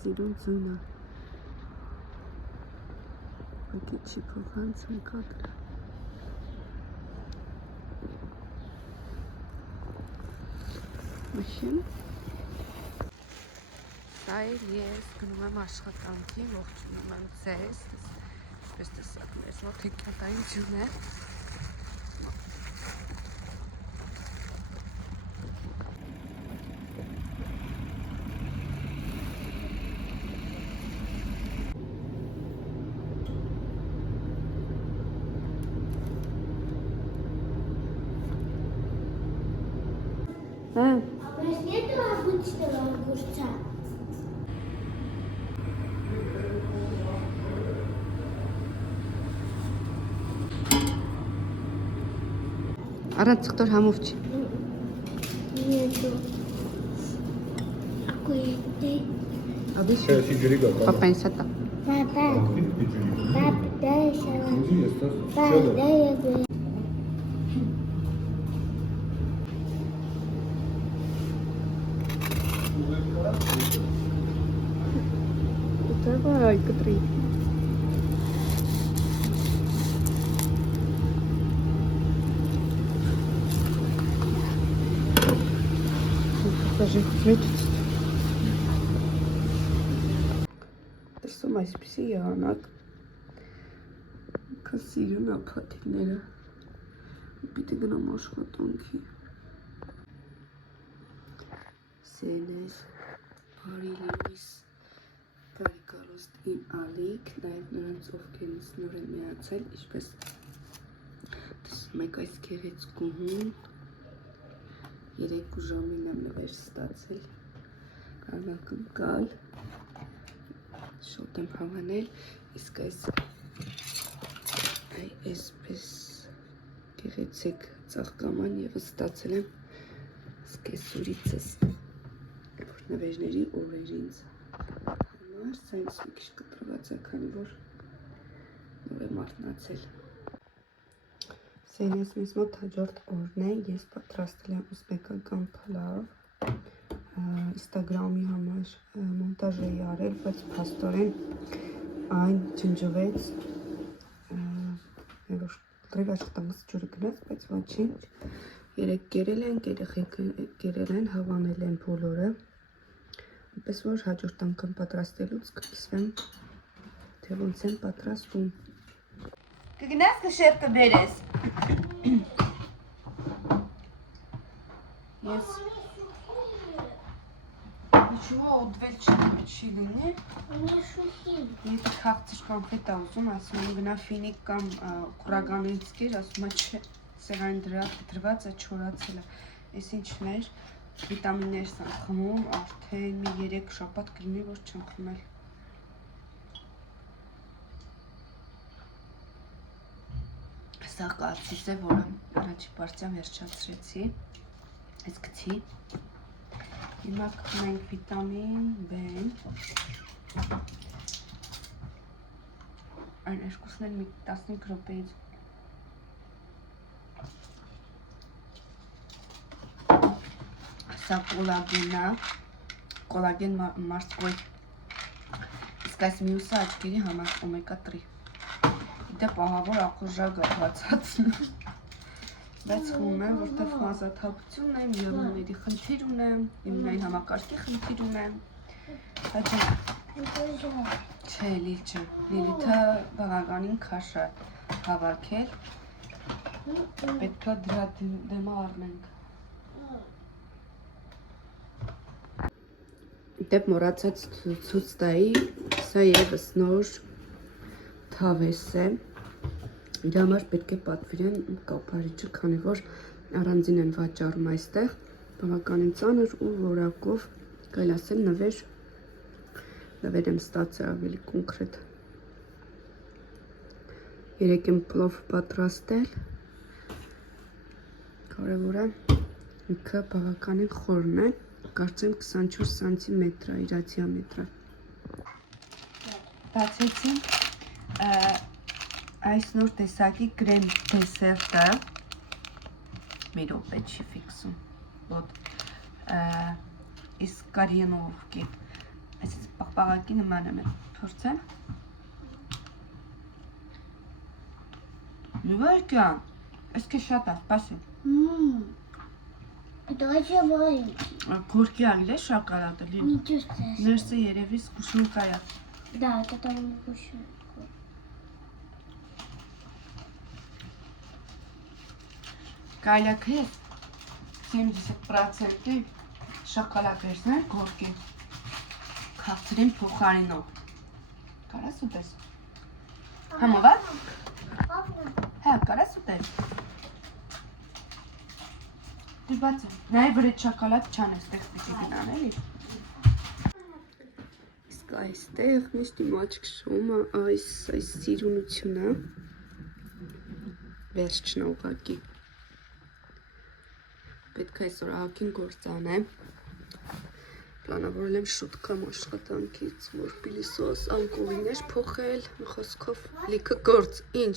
Սիրուն ձյունը Ակիչի փոխանց են կադրը Մշին Սա էլ ես գնում եմ աշխատանքի, ողջունում եմ ձեզ Պես տեսակ մեզ մոտ հեքիաթային ձյուն է Mas нет обычного огурца. Առանց Ղտոր համով չի Нету. Какой ты? Աբիշ Սիջրիգա Պապային սատա Папа. Папа, дай шалаш. Ինձի էստաս Папа, дай я говорю. Давай, Катрин Покажи хоть Տեսնում այսպիսի եղանակ Կա սիրուն ապաթիները Պիտի գնամ աշխատանքի Սեներ Բարի լույս Բարի կարոստ իմ ալիք Նաև նրանց ովքեր նոր են միացել Ինչպես տեսնում եք այս գեղեցկուհուն 3 ժամին եմ նվեր ստացել Կարնակ ընկալ Շոտ եմ հավանել, իսկ այսպես գեղեցիկ ծաղկաման ևս ստացել եմ սկեսուրիցս, որ նվերների օրերինց համար, սա ինձ մի քիչ կտրված է, քանի որ նոր եմ արթնացել։ Սա ինձ մոտ հաջորդ օրն է, ես պատրաստել եմ ուզբեկական փլավ, Instagram-ի համար մոնտաժ էի արել, բայց փաստորեն այն ջնջվեց Տրիվ աշխատանքս ջուրը գնաց, բայց ոչինչ Երեկ կերել ենք, երեխեքը կերել են, հավանել են բոլորը Պես որ հաջորդ անգամ պատրաստելուց կսվեմ, թե ոնց եմ պատրաստում Կգնաս կշեպ կբերես Ես Почему удվել չի լինի Եթե քաղցր կոնֆետ ուզում, ասում եմ գնա ֆինիկ կամ կուրագանից կեր, ասում է չէ, սեղան դրված է, չորացել է, ես ինչն էր, վիտամիններ սան խմում, արդեն մի 3 շաբաթ կլինի, որ չեմ խմել Սա կացիս է, որը առաջի պարտիամ երջացրեցի, այս գցի Հիմա կխմենք վիտամին B-ն Այն երկուսն էլ մի 15 րոպեից Սա կոլագենն է, կոլագեն մարսկոյ Իսկ այս մյուսը աչքերի համար օմեգա 3 Դե պահավոր ախորժակ է բացածն Բայց խմում եմ, որտև մազաթափություն եմ, յոմների խնդիր ունեմ, իմունային համակարգի խնդիր ունեմ Չէ, լիլ չէ, լիլիթը բավականին քաշ է հավաքել Պետք է դրա դեմը առնենք Դեպ մոռացած ցույց տայի, սա ևս նոր թավես է Իր համար պետք է պատվիրեմ կապարիչը, քանի որ առանձին են վաճառում այստեղ, բավականին ծանր ու որակով, կարելի ասել նվեր եմ ստացել ավելի կոնկրետ։ Երեկ եմ պլով պատրաստել, կարևորը ինքը բավականին խորն է, կարծեմ 24 սանտիմետր է իր դիամետրը։ Բացեցինք Այս նոր տեսակի կրեմ դեսերտը մի րոպե չի ֆիքսում, ոտ Из Кореновки. Այսպես պաղպաղակի նման եմ փորձեմ։ Նվարկյան, այսքե շատ է, սպասի։ Это очень маленький. Գորկի ալի է շոկոլադը, լին։ Не чувствуешь? Ներսը երևի սկուշունկա է։ Да, это там вкусно. Կայլակը 70% շոկոլադ վերցնել գորկի։ Քաղցրին փոխարինով։ Կարաս ուտես։ Համովար։ Հա, կարաս ուտես։ Դու բաց է։ Նաև վրեջ շոկոլադ չան էստեղ պիտի գնան, էլի։ Իսկ այստեղ միշտ իմաչ քշում է այս սիրունությունը։ Վերջն ուղղակի։ Պետք է այսօր ահագին գործ անեմ։ Պլանավորել եմ շուտ կամ աշխատանքից, որ պիլիսոս անկողիներ փոխել, խոսքով լիքը գործ, ինչ,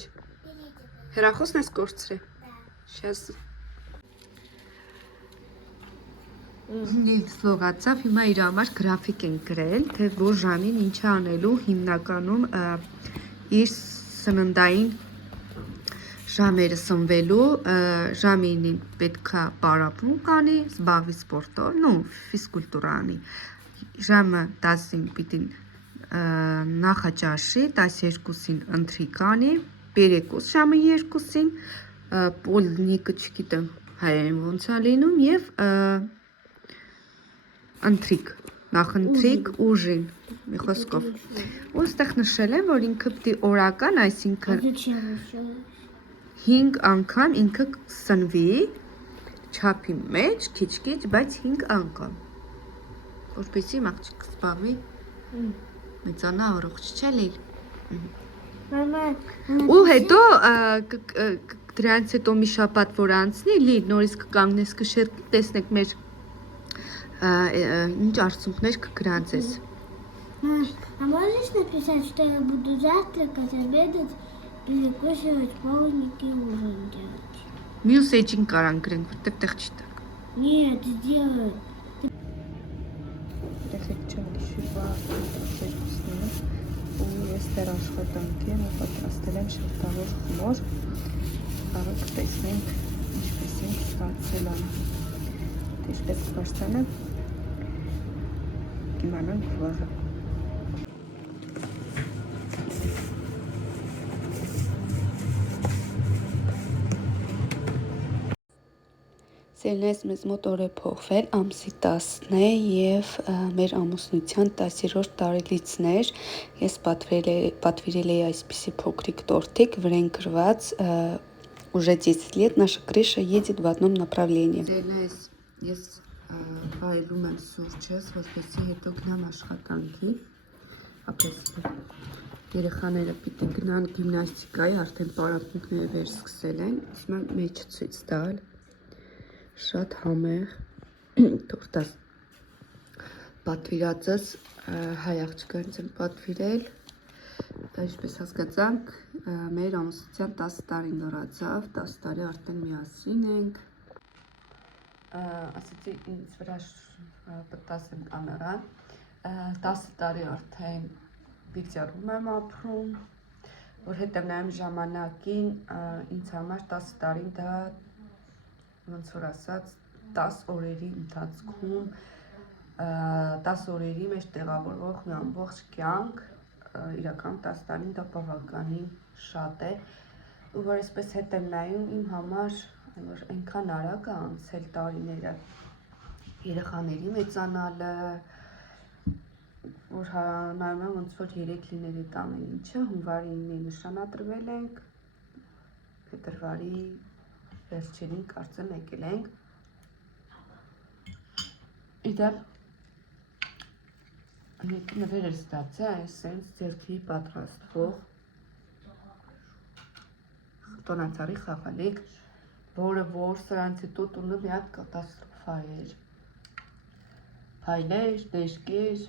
հեռախոսն ես կորցրել, շես Ինձ լողացավ, հիմա իր համար գրաֆիկ են գրել, թե որ ժամին ինչ է անելու հիմնականում իր սննդային ժամերը սնվելու, ժամին պետքա պարապում կանի, զբաղվի սպորտով, ֆիզկուլտուրա անի, ժամը 10-ին պիտի նախաճաշի, 12-ին ընթրի կանի, երեկոս ժամը 2-ին, պոլնիկը չգիտեմ հայերեն ոնց է լինում և ընթրիկ, նախընթրիկ ուժին, մի խոսքով, ու ստեղ նշել եմ, որ ինքը պիտի օրական, այսինքն 5 անգամ ինքը սնվի, չափի մեջ, քիչ-քիչ, բայց 5 անգամ, որպեսզի աղջիկ զբաղվի, մեծանա առողջ չէ լիլ։ Ու հետո դրանից հետո մի շաբաթ որ անցնի, լիլ նորից կկանգնես կշեռքի, տեսնեք մեր ինչ արցունքներ կգրանցես։ А можешь написать, что я буду завтракать, обедать, перекусывать, полники и ужин делать? Մյուս էջին կարան գրենք, որտեղ տեղ չտա։ Нет, сделай. Եղեք չեմ գիշվա ու ես դեր աշխատանք եմ ու պատրաստել եմ շերտավոր խմոր, կարող կտեսնենք ինչպես ենք ստացել ան։ Ինչպես կվարցանը կիմանանք վաղը։ Սերնես մեզ մոտ օր է փոխվել, ամսի 10-ն է և մեր ամուսնության 10-րդ տարելիցն էր, ես պատվիրել էի այսպիսի փոքրիկ տորտիկ, վրեն գրված уже 10 лет наша крыша едет в одном направлении. Սերնես ես վայելում եմ սուրճս, որպեսզի հետո գնամ աշխատանքի, ապրես երեխաները պիտի գնան գիմնաստիկայի, արդեն պարապմունքները վերսկսել են, ասում եմ մեջը ցույց տալ, շատ համեղ, տորտաս պատվիրածս հայ աղջկանց եմ պատվիրել, ինչպես հասկացանք, մեր ամուսնության 10 տարին նորացավ, 10 տարի արդեն միասին ենք, ասեցի ինձ վրա պտաս եմ կամերան, 10 տարի արդեն Բիգձյարում եմ ապրում, որ հետ եմ նայում ժամանակին, ինձ համար 10 տարին դա ոնց որ ասած 10 օրերի ընթացքում 10 օրերի մեջ տեղավորվող մի ամբողջ կյանք, իրական 10 տարին դա բավականին շատ է, ու որ այսպես հետ եմ նայում իմ համար որ այնքան արագ է անցել տարիները, երեխաների մեծանալը, որ նայում եմ ոնց որ 3 լինել է ամեն ինչը, հունվարի 9-ին նշանադրվել ենք, փետրվարի վերջերին կարծեմ եկել ենք, իդեպ նվեր էր ստացել այսենց ձեռքի պատրաստվող տոնացարի խաղալիք, որը որ սրանց հետո տունը մի հատ կատաստրոֆա էր, փայլեր, դեժկեր,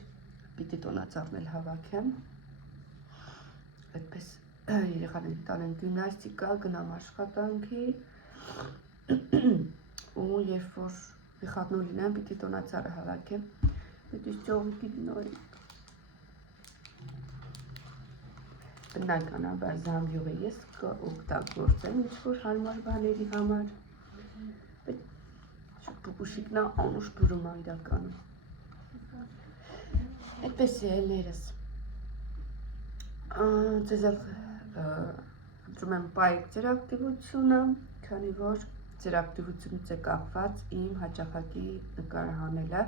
պիտի տոնացարնել հավաքեմ, այդպես երեխաների տանեմ գիմնաստիկա, գնամ աշխատանքի ու երբ որ խիխատնու լինեմ, պիտի տոնացարը հավաքեմ, պիտի ճողիկի նորի։ Բնականաբար զամբյուղը ես կօգտագործեմ ինչ-որ հարմար բաների համար, պուպուշիկնա անուշ բուրում այրականում։ Այդպես ելներս։ Ձեզ ընտրում եմ պայք ձեր ակտիվությունը, քանի որ ձեր ակտիվությունից է կախված իմ հաճախակի նկարը հանելը,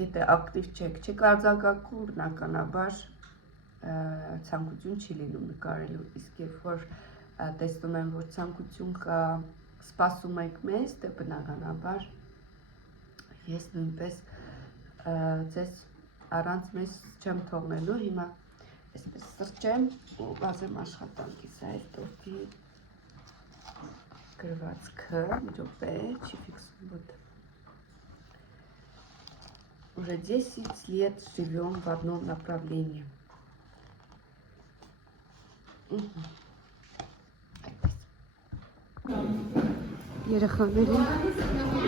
եթե ակտիվ չեք արձակագրում, բնականաբար ցանկություն չի լինում նկարելու, իսկ երբ որ տեսնում եմ, որ ցանկություն կա, սպասում եք մեզ, դե բնականաբար ես նույնպես ձեզ առանց մեզ չեմ թողնելու, հիմա այսպես սրճեմ ու վազեմ աշխատանքիս, այդ տորտի գրվածքը, րոպե, չի ֆիքսում, вот. Уже 10 лет живем в одном направлении. Երեխաներին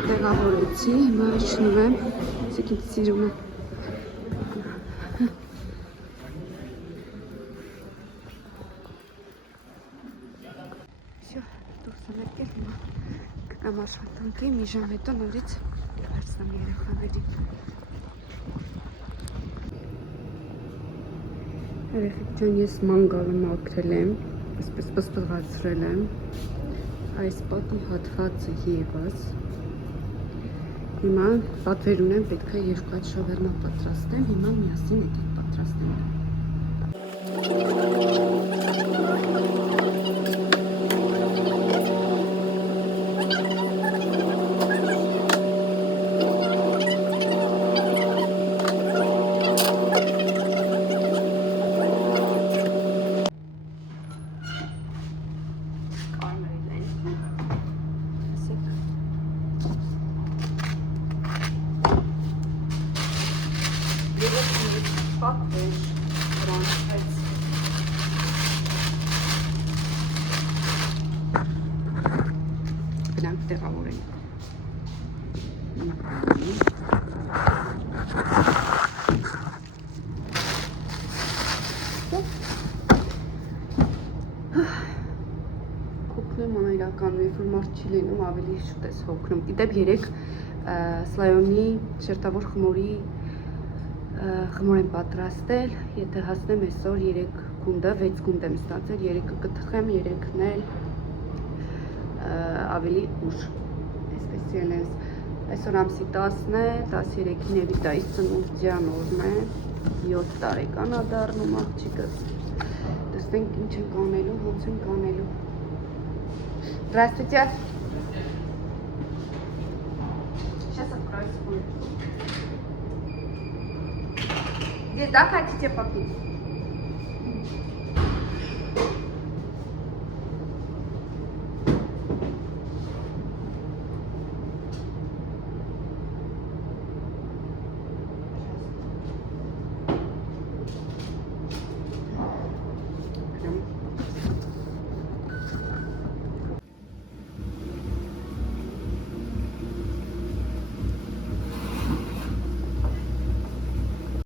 տեղավորեցի, հիմա շնում եմ, սեքիմ սիրում եմ։ Всё, դուրս եմ եկել, հիմա գնամ աշխատանքի, մի ժամ հետո նորից վերցնեմ երեխաներին։ Երեխեք ջան, ես մանգալը մաքրել եմ, այսպես պսպղացրել եմ, այս պատի հատվածը ևս, հիմա պատվեր ունեմ, պետք է երկու հատ շավերմա պատրաստեմ, հիմա միասին եկեք պատրաստենք։ Գնանք տեղավորենք։ Հոգնում եմ իրականում, երբ որ մարդ չի լինում, ավելի շուտ ես հոգնում։ Իդեպ երեք սլայոնի շերտավոր խմորի խմոր եմ պատրաստել, եթե հասնեմ այսօր 3 գունդը, 6 գունդ եմ ստացել, 3-ը կթխեմ, 3-ն էլ ավելի ուշ, այսպես ելես, այսօր ամսի 10-ն է, 13-ին Էվիտայից ծնունդյան օրն է, 7 տարեկան ա դառնում աղջիկս, տեսնենք ինչ ենք անելու, ոնց ենք անելու։ Здравствуйте. Сейчас открою секунду. Здесь, да, хотите попить?